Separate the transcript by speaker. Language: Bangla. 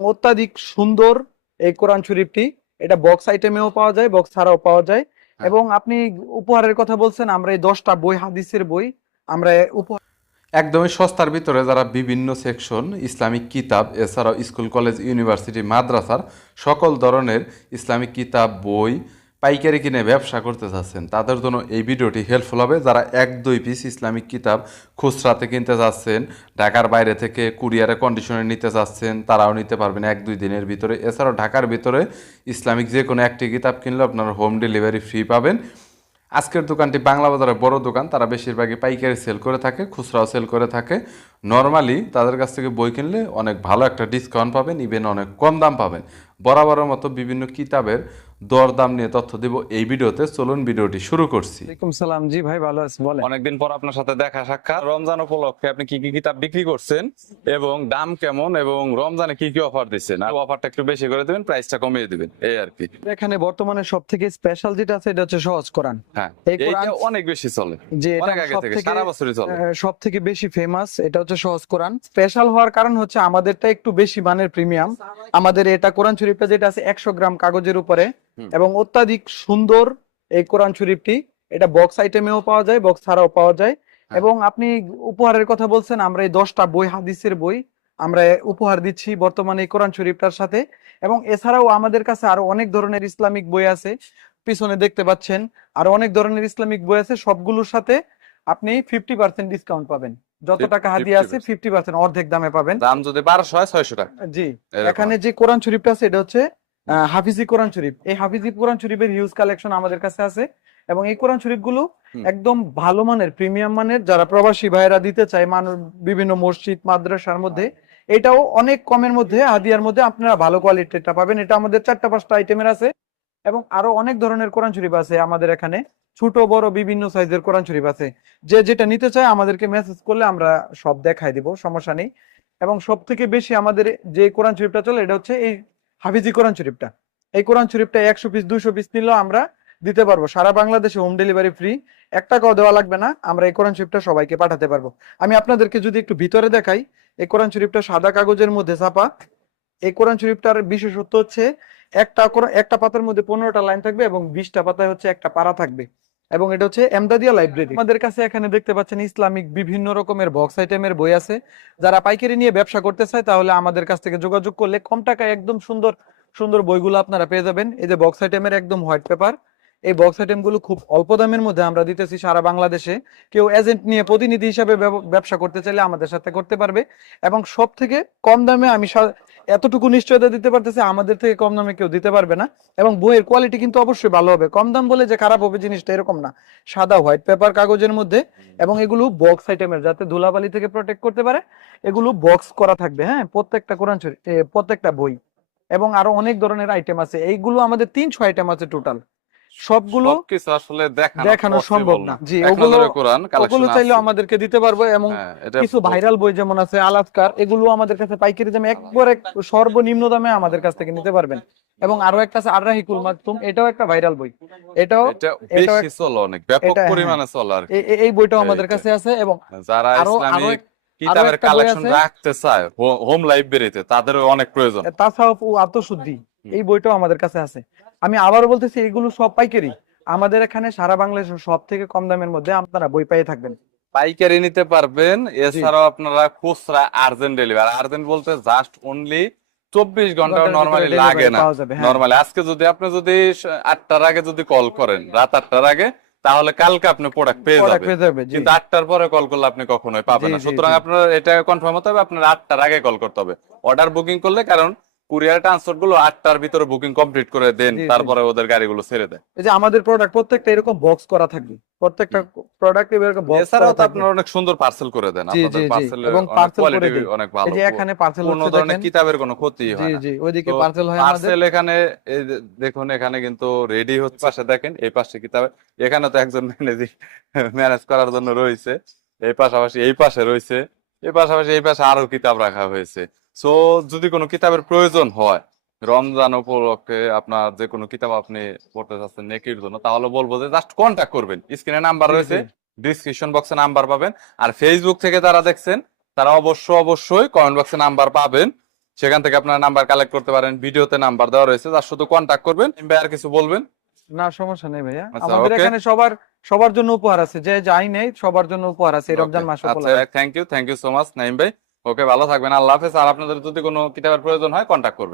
Speaker 1: অত্যাধিক সুন্দর এই কোরআন শরীফটি এটা বক্স আইটেমেও পাওয়া যায় বক্স ছাড়াও পাওয়া যায়
Speaker 2: হ্যাঁ।
Speaker 1: এবং আপনি উপহারের কথা বলছেন আমরা এই দশটা বই হাদিসের বই আমরা উপহার
Speaker 2: একদমই সস্তার ভিতরে যারা বিভিন্ন সেকশন ইসলামিক কিতাব এছাড়াও স্কুল কলেজ ইউনিভার্সিটি মাদ্রাসার সকল ধরনের ইসলামিক কিতাব বই পাইকারি কিনে ব্যবসা করতে চাচ্ছেন তাদের জন্য এই ভিডিওটি হেল্পফুল হবে। যারা এক, দুই পিস ইসলামিক কিতাব খুচরাতে কিনতে চাচ্ছেন ঢাকার বাইরে থেকে কুরিয়ারে কন্ডিশনে নিতে চাচ্ছেন তারাও নিতে পারবেন এক, দুই দিনের ভিতরে। এছাড়াও ঢাকার ভিতরে ইসলামিক যে কোনো একটি কিতাব কিনলে আপনারা হোম ডেলিভারি ফ্রি পাবেন। আজকের দোকানটি বাংলা বাজারের বড় দোকান, তারা বেশিরভাগই পাইকারি সেল করে থাকে, খুচরাও সেল করে থাকে। নর্মালি তাদের কাছ থেকে বই কিনলে অনেক ভালো একটা ডিসকাউন্ট পাবেন ইভেন অনেক কম দাম পাবেন। বরাবরের মতো বিভিন্ন কিতাবের দর দাম নিয়ে তথ্য দিব এই ভিডিওতে। চলুন ভিডিওটি শুরু করছি।
Speaker 1: ওয়ালাইকুম সালাম। জি ভাই ভালো আছি বলেন।
Speaker 3: অনেকদিন পর আপনার সাথে দেখা সাক্ষাৎ। রমজান উপলক্ষে আপনি কি কি কিতাব বিক্রি করছেন? এবং দাম কেমন? এবং রমজানে কি কি অফার দিচ্ছেন? আর অফারটা একটু বেশি করে দিবেন প্রাইসটা কমিয়ে দিবেন। এই আর কি।
Speaker 1: এখানে বর্তমানে সব থেকে স্পেশাল যেটা আছে এটা হচ্ছে সহজ কোরআন।
Speaker 3: হ্যাঁ
Speaker 1: এই
Speaker 3: অনেক বেশি চলে।
Speaker 1: যে
Speaker 3: অনেক আগে থেকে সারা বছরই চলে।
Speaker 1: সব থেকে বেশি ফেমাস এটা হচ্ছে সহজ কোরআন। স্পেশাল হওয়ার কারণ হচ্ছে আমাদেরটা একটু বেশি মানের প্রিমিয়াম আমাদের এটা কোরআন শরীফটা যেটা আছে একশো গ্রাম কাগজের উপরে। এবং অত্যাধিক সুন্দর এই কোরআন শরীফটি এটা বক্স আইটেমেও পাওয়া যায় বক্স ছাড়াও পাওয়া যায়।
Speaker 3: হ্যাঁ।
Speaker 1: এবং আপনি উপহারের কথা বলছেন আমরা এই দশটা বই হাদিসের বই আমরা উপহার দিচ্ছি বর্তমানে এই কোরআন শরীফটার সাথে। এবং এছাড়াও আমাদের কাছে আরও অনেক ধরনের ইসলামিক বই আছে। পিছনে দেখতে পাচ্ছেন আরও অনেক ধরনের ইসলামিক বই আছে সবগুলোর সাথে আপনি ফিফটি পার্সেন্ট ডিসকাউন্ট পাবেন। যত টাকা হাদিয়া আছে ফিফটি পার্সেন্ট অর্ধেক দামে পাবেন।
Speaker 3: দাম যদি বারোশো হয় ছয়শো টাকা।
Speaker 1: জি এখানে যে কোরআন শরীফটা আছে এটা হচ্ছে হাফিজি কোরআন শরীফ। এই হাফিজি কোরআন শরীফের হিউজ কালেকশন আমাদের কাছে আছে এবং এই কোরআন শরীফগুলো। একদম ভালো মানের প্রিমিয়াম মানের। যারা প্রবাসী ভাইয়েরা দিতে চায় মানুষ বিভিন্ন মসজিদ মাদ্রাসার মধ্যে এটাও অনেক কমের মধ্যে হাদিয়ার মধ্যে আপনারা ভালো কোয়ালিটিটা পাবেন। এটা আমাদের চারটা পাঁচটা আইটেমের আছে এবং আরও অনেক ধরনের কোরআন শরীফ আছে আমাদের এখানে। ছোট বড় বিভিন্ন সাইজের কোরআন শরীফ আছে। যে যেটা নিতে চায় আমাদেরকে মেসেজ করলে আমরা সব দেখাই দিব সমস্যা নেই। এবং সব থেকে বেশি আমাদের যে কোরআন শরীফটা চলে এটা হচ্ছে এই হাফিজি কোরআন শরীফটা। এই কোরআন শরীফটা একশো পিস, দুশো পিস নিলেও আমরা দিতে পারব। সারা বাংলাদেশে হোম ডেলিভারি ফ্রি এক টাকাও দেওয়া লাগবে না, আমরা এই কোরআন শরীফটা সবাইকে পাঠাতে পারব। আমি আপনাদেরকে যদি একটু ভিতরে দেখাই, এই কোরআন শরীফটা সাদা কাগজের মধ্যে ছাপা। এই কোরআন শরীফটার বিশেষত্ব হচ্ছে, একটা একটা পাতার মধ্যে পনেরোটা লাইন থাকবে এবং বিশটা পাতায় হচ্ছে একটা পারা থাকবে। এবং এটা হচ্ছে এমদাদিয়া লাইব্রেরি আমাদের কাছে এখানে দেখতে পাচ্ছেন ইসলামিক বিভিন্ন রকমের বক্স আইটেমের বই আছে। যারা পাইকারি নিয়ে ব্যবসা করতে চায় তাহলে আমাদের কাছ থেকে যোগাযোগ করলে কম টাকায় একদম সুন্দর সুন্দর বইগুলো আপনারা পেয়ে যাবেন। এই যে বক্স আইটেমের একদম হোয়াইট পেপার এই বক্স আইটেমগুলো খুব অল্প দামের মধ্যে আমরা দিতেছি সারা বাংলাদেশে। কেউ এজেন্ট নিয়ে প্রতিনিধি হিসাবে ব্যবসা করতে চাইলে আমাদের সাথে করতে পারবে। এবং সব থেকে কম দামে আমি এতটুকু নিশ্চয়তা দিতে পারতেছি, আমাদের থেকে কম দামে কেউ দিতে পারবে না। এবং বইয়ের কোয়ালিটি কিন্তু অবশ্যই ভালো হবে। কম দাম বলে যে খারাপ হবে জিনিসটা এরকম না। সাদা হোয়াইট পেপার কাগজের মধ্যে। এবং এগুলো বক্স আইটেমের যাতে ধুলাবালি থেকে প্রোটেক্ট করতে পারে, এগুলো বক্স করা থাকবে হ্যাঁ? প্রত্যেকটা কোরআন প্রত্যেকটা বই। এবং আরও অনেক ধরনের আইটেম আছে। এইগুলো আমাদের তিনশো আইটেম আছে টোটাল সবগুলো
Speaker 3: সবকিছু আসলে দেখানো
Speaker 1: সম্ভব না। জি, ওগুলো- ওগুলো চাইলেও আমাদেরকে দিতে পারব এবং কিছু ভাইরাল বই যেমন আছে আলাস্কার এগুলো আমাদের কাছে পাইকারি দামে একবারে সর্বনিম্ন দামে আমাদের কাছ থেকে নিতে পারবেন। এবং আরও একটা আছে আররাহিকুল মাকতুম এটাও একটা ভাইরাল বই। এটাও
Speaker 3: এটা
Speaker 1: এটাও
Speaker 3: বেশি চলে অনেক ব্যাপক
Speaker 1: হ্যাঁ।
Speaker 3: পরিমাণে চলে আর
Speaker 1: এই বইটাও আমাদের কাছে আছে এবং
Speaker 3: যারা
Speaker 1: আরো- আরও
Speaker 3: ইসলামিক কিতাবের কালেকশন রাখতে চায় হোম লাইব্রেরিতে তাদের অনেক প্রয়োজন।
Speaker 1: তাছাড়াও আত্মশুদ্ধি। এই বইটাও আমাদের কাছে আছে। আমি আবারও বলতেছি এগুলো সব পাইকারি। আমাদের এখানে সারা বাংলাদেশের সব থেকে কম দামের মধ্যে আপনারা বই পেয়ে থাকবেন।
Speaker 3: পাইকারি নিতে পারবেন এছাড়াও আপনারা খুচরা আর্জেন্ট ডেলিভারি। আর্জেন্ট বলতে জাস্ট অনলি চব্বিশ
Speaker 1: ঘণ্টা
Speaker 3: নর্মালি লাগে না।
Speaker 1: পাওয়া হ্যাঁ।
Speaker 3: নর্মালি আজকে যদি আপনি যদি আটটার আগে যদি কল করেন রাত আটটার আগে তাহলে কালকে আপনি প্রোডাক্ট পেয়ে যাবেন।
Speaker 1: যাবে,
Speaker 3: কিন্তু আটটার পরে কল করলে আপনি কখনোই পাবেন না। সুতরাং আপনার এটা কনফার্ম হতে হবে আপনার আটটার আগে কল করতে হবে। অর্ডার বুকিং করলে কারণ কুরিয়ার ট্রান্সপোর্টগুলো আটটার ভিতরে বুকিং কমপ্লিট করে দেন
Speaker 1: জি, জি।
Speaker 3: তারপরে ওদের গাড়িগুলো ছেড়ে দেয়।
Speaker 1: এই যে আমাদের প্রোডাক্ট প্রত্যেকটা এরকম বক্স করা থাকবে। প্রত্যেকটা প্রোডাক্ট এরকম বক্স
Speaker 3: এছাড়াও তো আপনারা অনেক সুন্দর পার্সেল করে দেন আপনাদের
Speaker 1: জি, জি।
Speaker 3: পার্সেলের
Speaker 1: এবং করে
Speaker 3: কোয়ালিটি অনেক ভালো
Speaker 1: এই যে এখানে পার্সেল
Speaker 3: কোনো ধরনের কিতাবের কোনো ক্ষতি
Speaker 1: জি
Speaker 3: হয় না।
Speaker 1: জি ওইদিকে পার্সেল হয় আমাদের।
Speaker 3: পার্সেল এখানে এই দেখুন এখানে কিন্তু রেডি হচ্ছে। পাশে দেখেন এই পাশে কিতাবে এখানে তো একজন ম্যানেজিং ম্যানেজ করার জন্য রয়েছে। এই পাশাপাশি এই পাশে রয়েছে। এই পাশাপাশি এই পাশে আরও কিতাব রাখা হয়েছে। সো যদি কোনো কিতাবের প্রয়োজন হয় রমজান উপলক্ষে আপনার যে কোনো কিতাব আপনি পড়তে চাচ্ছেন নেকির জন্য তাহলে বলব যে জাস্ট কন্ট্যাক্ট করবেন। স্ক্রিনে নাম্বার রয়েছে ডিসক্রিপশন বক্সে নাম্বার পাবেন। আর ফেসবুক থেকে যারা দেখছেন তারা অবশ্য অবশ্যই কমেন্ট বক্সে নাম্বার পাবেন। সেখান থেকে আপনার নাম্বার কালেক্ট করতে পারেন ভিডিওতে নাম্বার দেওয়া রয়েছে তার শুধু কন্ট্যাক্ট করবেন। ভাই আর কিছু বলবেন?
Speaker 1: না সমস্যা নেই ভাইয়া।
Speaker 3: আচ্ছা,
Speaker 1: আমাদের এখানে সবার সবার জন্য উপহার আছে। যে যাই নেই সবার জন্য উপহার আছে রমজান মাস
Speaker 3: আচ্ছা, উপলক্ষে। Thank you thank you so much Naim ভাই। ওকে ভালো থাকবেন। আল্লাহ হাফেজ। আর আপনাদের যদি কোনো কিতাবের প্রয়োজন হয় কন্ট্যাক্ট করবেন।